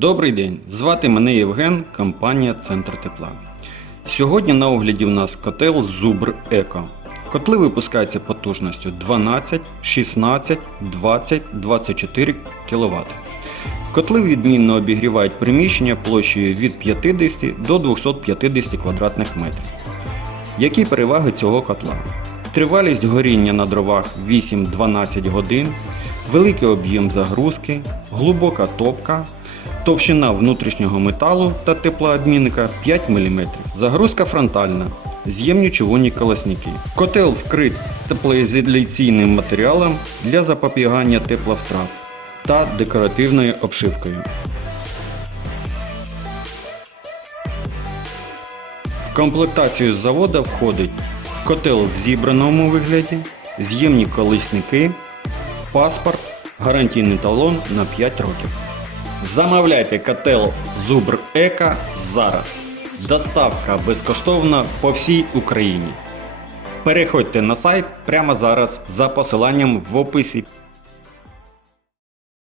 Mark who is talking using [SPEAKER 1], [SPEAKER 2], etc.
[SPEAKER 1] Добрий день, звати мене Євген, компанія Центр тепла. Сьогодні на огляді в нас котел Зубр Еко. Котли випускаються потужністю 12, 16, 20, 24 кВт. Котли відмінно обігрівають приміщення площею від 50 до 250 квадратних метрів. Які переваги цього котла? Тривалість горіння на дровах 8-12 годин, великий об'єм загрузки, глибока топка, товщина внутрішнього металу та теплообмінника 5 мм, загрузка фронтальна, з'ємні чугунні колосники. Котел вкрит теплоізоляційним матеріалом для запобігання тепловтрат та декоративною обшивкою. В комплектацію завода входить котел в зібраному вигляді, з'ємні колісники, паспорт, гарантійний талон на 5 років. Замовляйте котел Зубр Еко зараз. Доставка безкоштовна по всій Україні. Переходьте на сайт прямо зараз за посиланням в описі